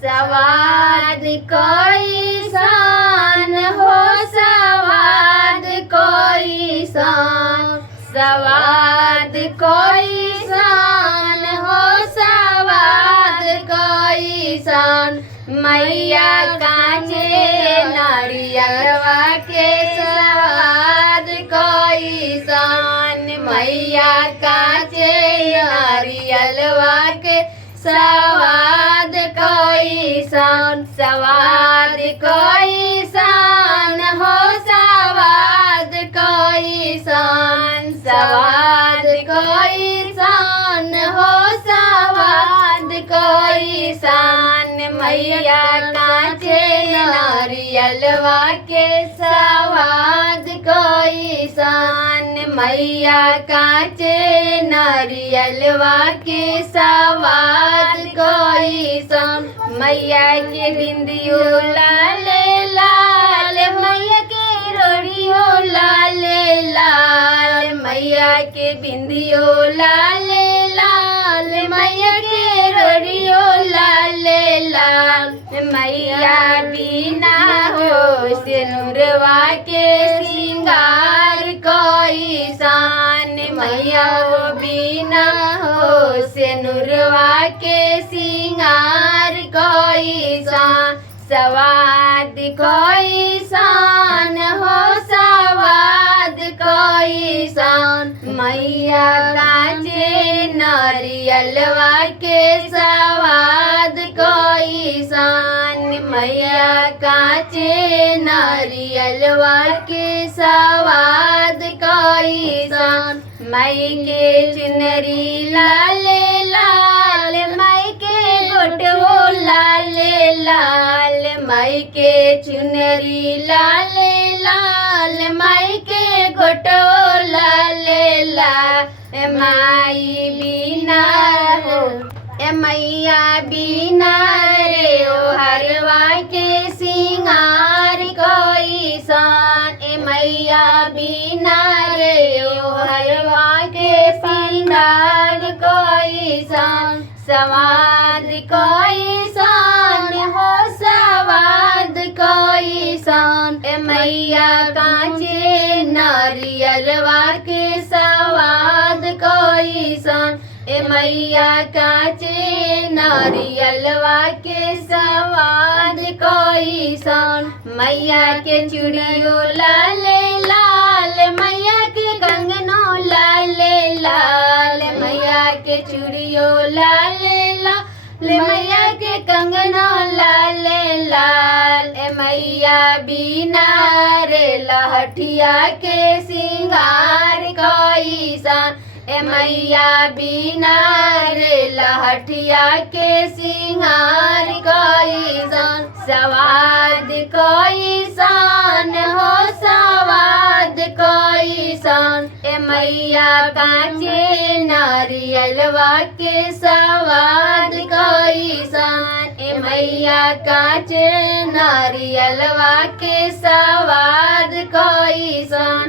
सवाद कैसन हो सवाद कैसन, सवाद कैसन हो सवाद कैसन, मैया कांचे नारियलवा के सवाद कैसन, मैया कांचे नारियलवा के सवाद कैसन, सवाद कैसन हो सवाद कैसन, सवाद कैसन हो सवाद कैसन, मैया कांचे नारियलवा के सवाद कैसन, मैया कांचे नारियलवा के सवाद कैसन, मैया के बिंदियो लाल लाल, मैया के रोड़ियो लाल लाल, मैया के बिंदियो लाल लाल, मैया के रोड़ियो लाल लाल, मैया बिना हो सिनुरवा के श्रृंगार कैसन, मैया हो बिना हो सिनुरवा के श्रृंगार कैसन, सवाद कैसन हो सवाद कैसन, मैया कांचे नारियलवा के सवाद कैसन, मैया कांचे नारियलवा के सवाद कैसन, माई के चुनरी लाल लाल, माई के गोटो लाल लाल, माई के चुनरी लाल लाल, माई के गोटो लाल लाल, माई बिना हो मैया बिना रे ओ हरवा के सिंगार कैसन, मैया बिना रे ओ हरवा के सिंगार कैसन, सवाद कैसन हो सवाद कैसन, मैया कांचे नारियलवा के सवाद कैसन, मैया कांचे नारियलवा के सवाद कैसन, मैया के चूड़ियो लाल लाल, मैया के कंगनो लाल लाल, मैया के चूड़ियो लाल लाल, मैया के कंगनो लाल लाल, मैया बिना रे लहठिया के सिंगार कैसन, मैया बिना रे लहठिया के सिंगार कैसन, सवाद कैसन हो सवाद कैसन, मैया कांचे नारियलवा के सवाद कैसन, मैया कांचे नारियलवा के सवाद कैसन।